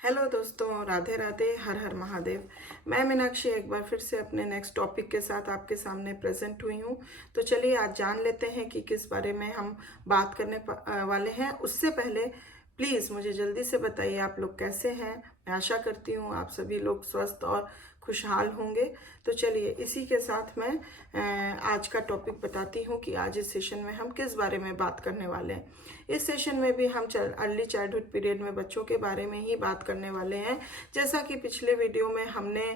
Hello दोस्तों, राधे राधे, हर हर महादेव। मैं मीनाक्षी एक बार फिर से अपने नेक्स्ट टॉपिक के साथ आपके सामने प्रेजेंट हुई हूँ। तो चलिए आज जान लेते हैं कि किस बारे में हम बात करने वाले हैं। उससे पहले प्लीज़ मुझे जल्दी से बताइए आप लोग कैसे हैं। मैं आशा करती हूँ आप सभी लोग स्वस्थ और खुशहाल होंगे। तो चलिए इसी के साथ मैं आज का टॉपिक बताती हूँ कि आज इस सेशन में हम किस बारे में बात करने वाले हैं। इस सेशन में भी हम अर्ली चाइल्डहुड पीरियड में बच्चों के बारे में ही बात करने वाले हैं। जैसा कि पिछले वीडियो में हमने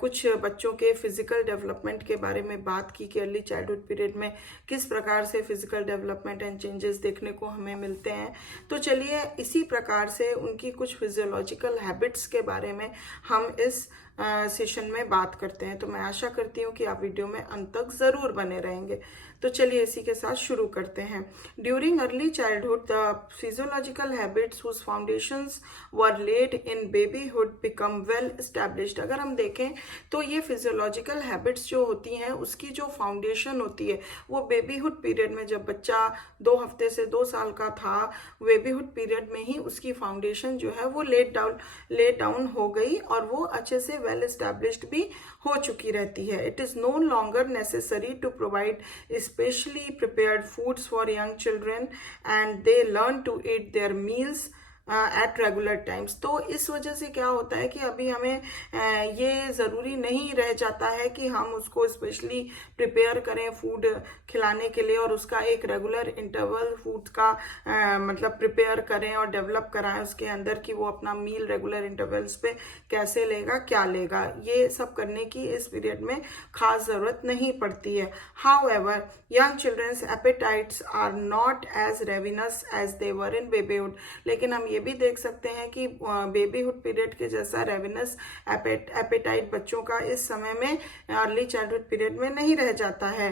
कुछ बच्चों के फिजिकल डेवलपमेंट के बारे में बात की कि अर्ली चाइल्डहुड पीरियड में किस प्रकार से फिजिकल डेवलपमेंट एंड चेंजेस देखने को हमें मिलते हैं। तो चलिए इसी प्रकार से उनकी कुछ फिजियोलॉजिकल हैबिट्स के बारे में हम इस सेशन में बात करते हैं। तो मैं आशा करती हूँ कि आप वीडियो में अंत तक जरूर बने रहेंगे। तो चलिए इसी के साथ शुरू करते हैं। During early childhood the physiological habits whose foundations were laid in babyhood become well established. अगर हम देखें तो ये फिजियोलॉजिकल हैबिट्स जो होती हैं उसकी जो फाउंडेशन होती है वो बेबीहुड पीरियड में, जब बच्चा 2 हफ्ते से 2 साल का था, बेबीहुड पीरियड में ही उसकी फाउंडेशन जो है वो ले डाउन हो गई और वो अच्छे से वेल एस्टैब्लिश्ड भी हो चुकी रहती है। It is no longer necessary to provide specially prepared foods for young children and they learn to eat their meals at regular times. तो इस वजह से क्या होता है कि अभी हमें ये ज़रूरी नहीं रह जाता है कि हम उसको स्पेशली प्रिपेयर करें फूड खिलाने के लिए और उसका एक रेगुलर इंटरवल फूड का मतलब प्रिपेयर करें और डेवलप कराएं उसके अंदर कि वो अपना मील रेगुलर इंटरवल्स पे कैसे लेगा, क्या लेगा। ये सब करने की इस पीरियड में खास ज़रूरत नहीं पड़ती है। However young childrens appetites are not as ravenous as they were in babyhood. लेकिन हम ये भी देख सकते हैं कि बेबीहुड पीरियड के जैसा रेविनस एपेटाइट बच्चों का इस समय में अर्ली चाइल्डहुड पीरियड में नहीं रह जाता है।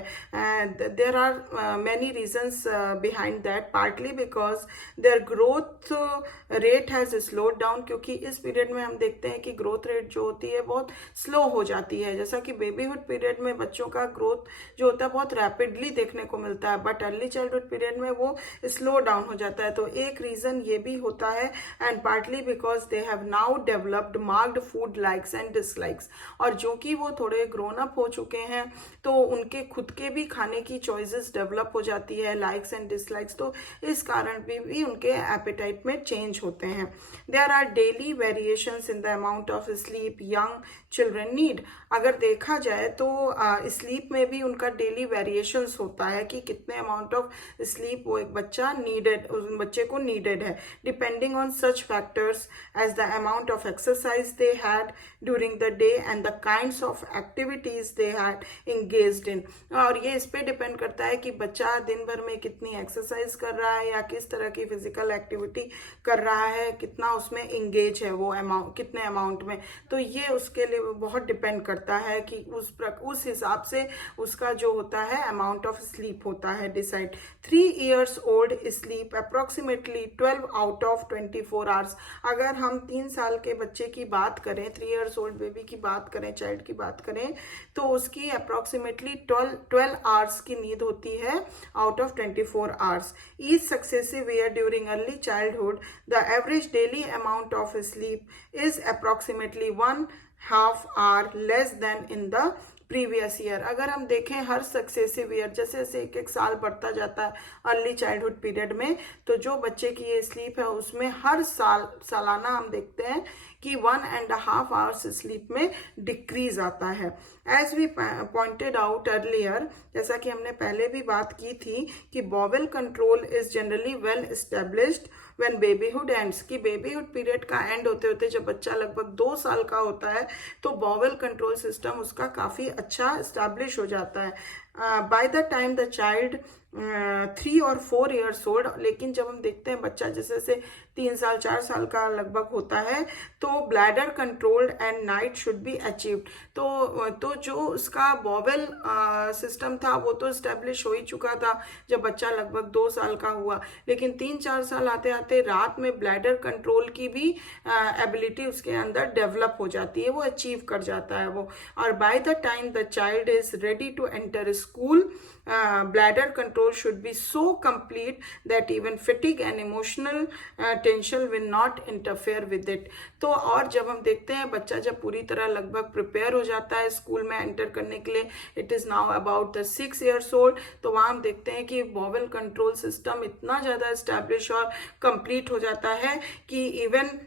There are many reasons behind that, partly because their growth rate has slowed down. क्योंकि इस पीरियड में हम देखते हैं कि ग्रोथ रेट जो होती है बहुत स्लो हो जाती है। जैसा कि बेबीहुड पीरियड में बच्चों का ग्रोथ जो होता है बहुत रैपिडली देखने को मिलता है, बट अर्ली चाइल्डहुड पीरियड में वो स्लो डाउन हो जाता है। तो एक रीजन ये भी होता है and partly because they have now developed marked food likes and dislikes. और जो कि वो थोड़े ग्रोन अप हो चुके हैं तो उनके खुद के भी खाने की चॉइसेस डेवलप हो जाती है, लाइक्स एंड डिसलाइक्स। तो इस कारण भी उनके एपेटाइट में चेंज होते हैं। There are daily variations in the amount of sleep young children need. अगर देखा जाए तो स्लीप में भी उनका डेली वेरिएशंस होता है कि कितने अमाउंट ऑफ स्लीप वो एक बच्चा नीडेड, उस बच्चे को नीडेड है, depending on such factors as the amount of exercise they had during the day and the kinds of activities they had engaged in. और ये इस पे डिपेंड करता है कि बच्चा दिन भर में कितनी एक्सरसाइज कर रहा है या किस तरह की फिजिकल एक्टिविटी कर रहा है, कितना उसमें इंगेज है वो अमाउंट, कितने अमाउंट में। तो ये उसके लिए बहुत डिपेंड करता है कि उस हिसाब से उसका जो होता है अमाउंट ऑफ स्लीप होता है decide. 3 years old sleep approximately 12 out of 24 hours. अगर हम 3 साल के बच्चे की बात करें, 3 years old बेबी की बात करें, चाइल्ड की बात करें, तो उसकी अप्रोक्सीमेटली 12 आवर्स की नींद होती है out of 24 hours. Each successive year during early childhood the average daily amount of sleep is approximately 1/2 hour less then in the previous year. अगर हम देखें हर सक्सेसिव ईयर, जैसे जैसे एक एक साल बढ़ता जाता है अर्ली चाइल्डहुड पीरियड में, तो जो बच्चे की ये स्लीप है उसमें हर सालाना हम देखते हैं कि 1.5 hours स्लीप में डिक्रीज आता है। As we pointed out earlier, जैसा कि हमने पहले भी बात की थी कि bowel control is generally well established when babyhood ends. कि बेबीहुड पीरियड का एंड होते होते जब बच्चा लगभग 2 साल का होता है तो बॉवेल कंट्रोल सिस्टम उसका काफ़ी अच्छा एस्टैब्लिश हो जाता है। Bye the time the child 3 or 4 years old, लेकिन जब हम देखते हैं बच्चा जैसे जैसे 3 साल 4 साल का लगभग होता है तो bladder controlled and night should be achieved. तो जो उसका बॉवेल सिस्टम था वो तो स्टेब्लिश हो ही चुका था जब बच्चा लगभग 2 साल का हुआ, लेकिन 3-4 साल आते आते रात में ब्लैडर कंट्रोल की भी एबिलिटी उसके अंदर डेवलप हो जाती है, वो अचीव कर जाता है वो। और by the time the child is ready to enter school, bladder control should be so complete that even fatigue and emotional tension will not interfere with it. तो और जब हम देखते हैं बच्चा जब पूरी तरह लगभग प्रिपेयर हो जाता है स्कूल में एंटर करने के लिए, it is now about the 6 years old, तो वहाँ हम देखते हैं कि बॉवल कंट्रोल सिस्टम इतना ज़्यादा एस्टैब्लिश और कंप्लीट हो जाता है कि इवन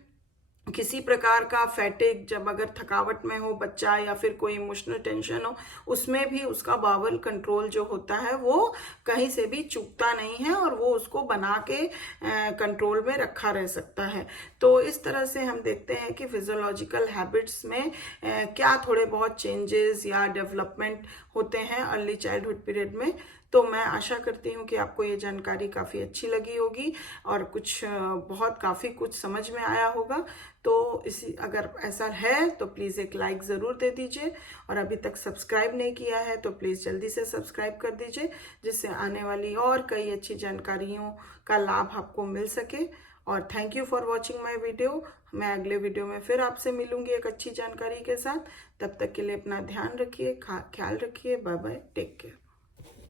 किसी प्रकार का फैटिक, जब अगर थकावट में हो बच्चा या फिर कोई इमोशनल टेंशन हो, उसमें भी उसका बावल कंट्रोल जो होता है वो कहीं से भी चूकता नहीं है और वो उसको बना के कंट्रोल में रखा रह सकता है। तो इस तरह से हम देखते हैं कि फिजियोलॉजिकल हैबिट्स में क्या थोड़े बहुत चेंजेस या डेवलपमेंट होते हैं अर्ली चाइल्डहुड पीरियड में। तो मैं आशा करती हूँ कि आपको ये जानकारी काफ़ी अच्छी लगी होगी और काफ़ी कुछ समझ में आया होगा। तो अगर ऐसा है तो प्लीज़ एक लाइक ज़रूर दे दीजिए, और अभी तक सब्सक्राइब नहीं किया है तो प्लीज़ जल्दी से सब्सक्राइब कर दीजिए, जिससे आने वाली और कई अच्छी जानकारियों का लाभ आपको मिल सके। और thank you for watching my video. मैं अगले वीडियो में फिर आपसे मिलूंगी एक अच्छी जानकारी के साथ। तब तक के लिए अपना ध्यान रखिए, ख्याल रखिए। Bye bye, take care.